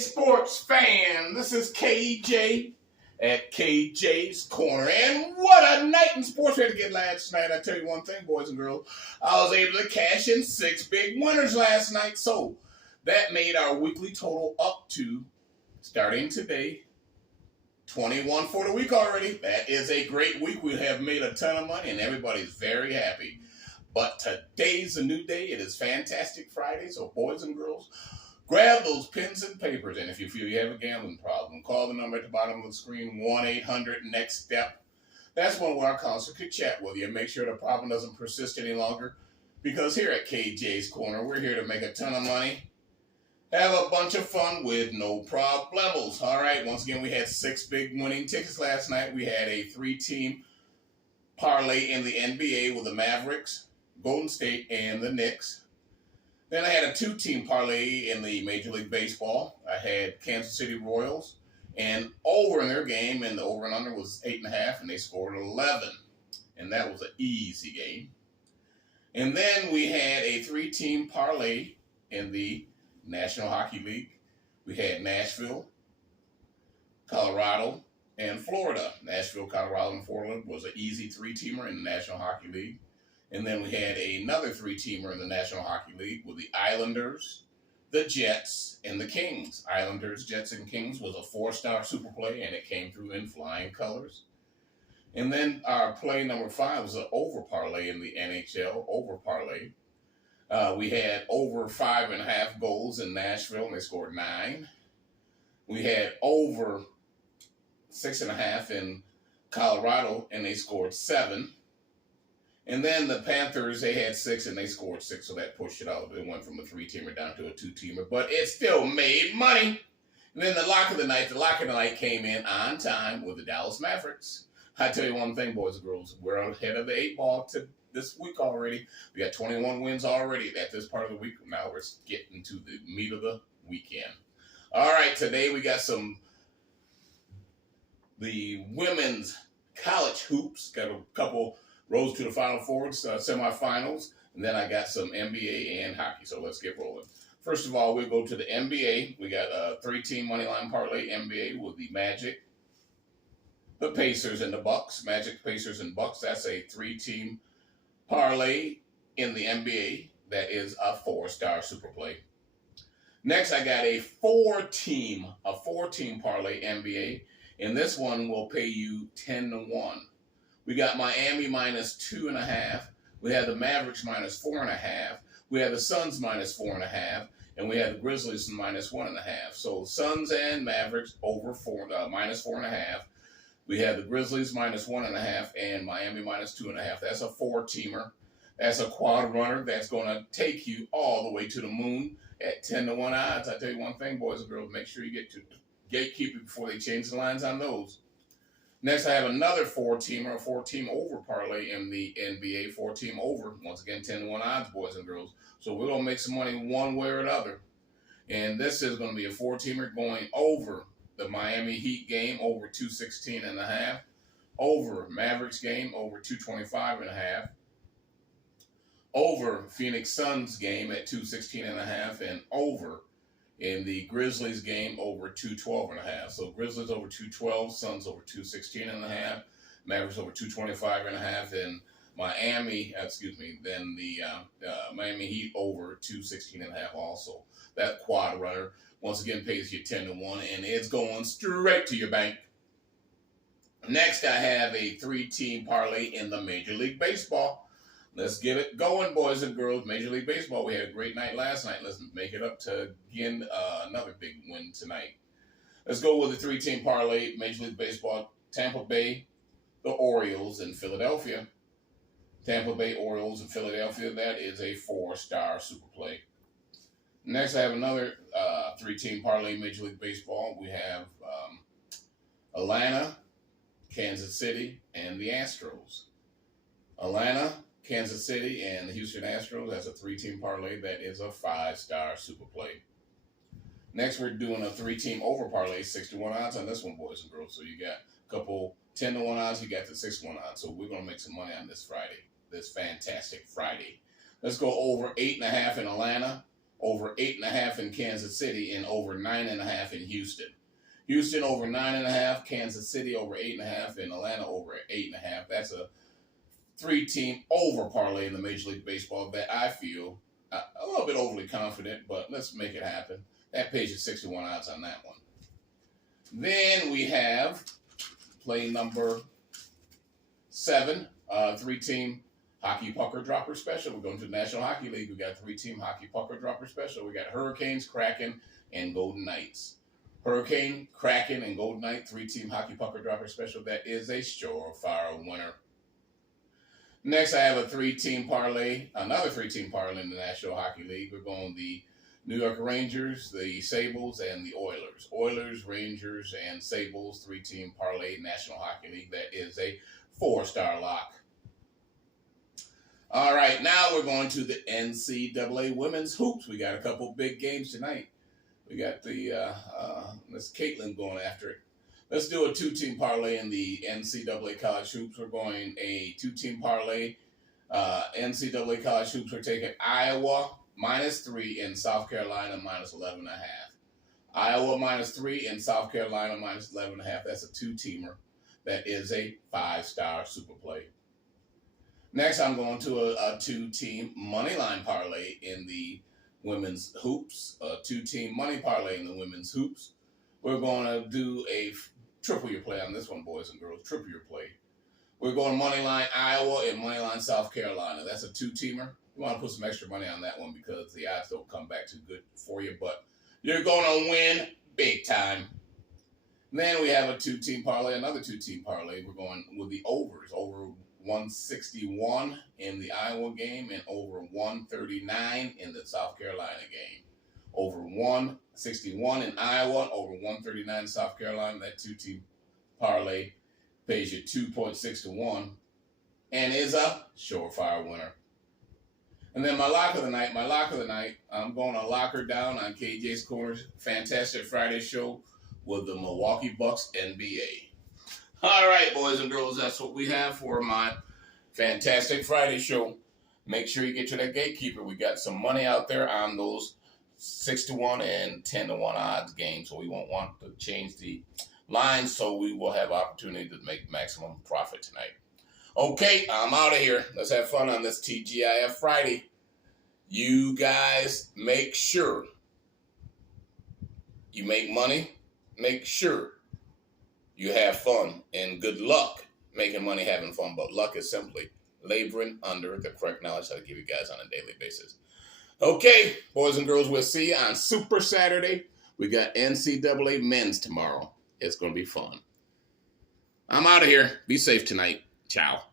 sports fan. This is KJ at KJ's Corner. And what a night in sports we had to get last night. I tell you one thing, boys and girls. I was able to cash in 6 big winners last night. So that made our weekly total up to, starting today, 21 for the week already. That is a great week. We have made a ton of money and everybody's very happy. But today's a new day. It is Fantastic Friday. So boys and girls, grab those pens and papers. And if you feel you have a gambling problem, call the number at the bottom of the screen, 1-800-NEXT-STEP. That's one where our counselor could chat with you and make sure the problem doesn't persist any longer. Because here at KJ's Corner, we're here to make a ton of money. Have a bunch of fun with no problemos. All right, once again, we had 6 big winning tickets last night. We had a 3-team parlay in the NBA with the Mavericks, Golden State, and the Knicks. Then I had a 2-team parlay in the Major League Baseball. I had Kansas City Royals and over in their game, and the over and under was 8.5, and they scored 11. And that was an easy game. And then we had a 3-team parlay in the National Hockey League. We had Nashville, Colorado, and Florida. Nashville, Colorado, and Florida was an easy 3-teamer in the National Hockey League. And then we had another 3-teamer in the National Hockey League with the Islanders, the Jets, and the Kings. Islanders, Jets, and Kings was a 4-star super play, and it came through in flying colors. And then our play number 5 was an over parlay in the NHL, over parlay. We had over 5.5 goals in Nashville, and they scored 9. We had over 6.5 in Colorado, and they scored 7. And then the Panthers, they had 6, and they scored 6, so that pushed it out. It went from a 3-teamer down to a 2-teamer, but it still made money. And then the lock of the night came in on time with the Dallas Mavericks. I tell you one thing, boys and girls, we're ahead of the 8 ball to this week already. We got 21 wins already at this part of the week. Now we're getting to the meat of the weekend. All right, today we got the women's college hoops. Got a couple rose to the Final Four, semifinals, and then I got some NBA and hockey. So let's get rolling. First of all, we'll go to the NBA. We got a 3-team moneyline parlay NBA with the Magic, the Pacers, and the Bucks. Magic, Pacers, and Bucks. That's a 3-team parlay in the NBA. That is a 4-star super play. Next, I got a 4-team parlay NBA, and this one will pay you 10-1. We got Miami minus 2.5. We have the Mavericks minus 4.5. We have the Suns minus 4.5, and we have the Grizzlies minus 1.5. So Suns and Mavericks over minus 4.5. We have the Grizzlies minus 1.5 and Miami minus 2.5. That's a 4-teamer. That's a quad runner. That's going to take you all the way to the moon at 10-1 odds. I tell you one thing, boys and girls, make sure you get to gatekeeper before they change the lines on those. Next, I have another 4-teamer, a 4-team over parlay in the NBA, 4-team over. Once again, 10-1 odds, boys and girls. So we're going to make some money one way or another. And this is going to be a 4-teamer going over the Miami Heat game, over 216.5. Over Mavericks game, over 225.5. Over Phoenix Suns game at 216.5. And over in the Grizzlies game, over 212.5. So Grizzlies over 212, Suns over 216.5, Mavericks over 225.5, and then the Miami Heat over 216.5 also. That quad runner, once again, pays you 10-1, and it's going straight to your bank. Next, I have a 3-team parlay in the Major League Baseball. Let's get it going, boys and girls. Major League Baseball, we had a great night last night. Let's make it up to, again, another big win tonight. Let's go with the 3-team parlay, Major League Baseball, Tampa Bay, the Orioles, and Philadelphia. Tampa Bay, Orioles, and Philadelphia, that is a 4-star super play. Next, I have another 3-team parlay, Major League Baseball. We have Atlanta, Kansas City, and the Astros. Atlanta, Kansas City, and the Houston Astros. That's a 3-team parlay. That is a 5-star super play. Next, we're doing a 3-team over parlay, 6-1 odds on this one, boys and girls. So you got a couple 10-1 odds. You got the 6-1 odds. So we're going to make some money on this Friday, this fantastic Friday. Let's go over 8.5 in Atlanta, over 8.5 in Kansas City, and over 9.5 in Houston. Houston over 9.5, Kansas City over 8.5, and Atlanta over 8.5. That's a 3-team over parlay in the Major League Baseball that I feel a little bit overly confident, but let's make it happen. That pays you 61 odds on that one. Then we have play number 7, 3-team hockey pucker dropper special. We're going to the National Hockey League. We got 3-team hockey pucker dropper special. We got Hurricanes, Kraken, and Golden Knights. Hurricane, Kraken, and Golden Knight, 3-team hockey pucker dropper special. That is a surefire winner. Next, I have a 3-team parlay, another 3-team parlay in the National Hockey League. We're going the New York Rangers, the Sables, and the Oilers. Oilers, Rangers, and Sables, 3-team parlay, National Hockey League. That is a 4-star lock. All right, now we're going to the NCAA Women's Hoops. We got a couple big games tonight. We got the, Miss Caitlin going after it. Let's do a 2-team parlay in the NCAA College Hoops. We're going a 2-team parlay. NCAA College Hoops, we're taking Iowa -3 and South Carolina -11.5. Iowa -3 and South Carolina -11.5. That's a 2-teamer. That is a 5-star super play. Next, I'm going to a 2-team money line parlay in the women's hoops. A 2-team money parlay in the women's hoops. We're going to do a triple your play on this one, boys and girls. Triple your play. We're going money line Iowa and money line South Carolina. That's a 2-teamer. You want to put some extra money on that one because the odds don't come back too good for you, but you're going to win big time. And then we have a 2-team parlay, another 2-team parlay. We're going with the overs, over 161 in the Iowa game and over 139 in the South Carolina game. Over 161 in Iowa, over 139 in South Carolina. That 2-team parlay pays you 2.6 to 1 and is a surefire winner. And then my lock of the night, I'm going to lock her down on KJ's Corner's Fantastic Friday show with the Milwaukee Bucks NBA. All right, boys and girls, that's what we have for my Fantastic Friday show. Make sure you get to that gatekeeper. We got some money out there on those 6 to 1 and 10 to 1 odds games, so we won't want to change the lines, so we will have opportunity to make maximum profit tonight. Okay, I'm out of here. Let's have fun on this TGIF Friday. You guys make sure you make money. Make sure you have fun, and good luck making money, having fun. But luck is simply laboring under the correct knowledge that I give you guys on a daily basis. Okay, boys and girls, we'll see you on Super Saturday. We got NCAA men's tomorrow. It's going to be fun. I'm out of here. Be safe tonight. Ciao.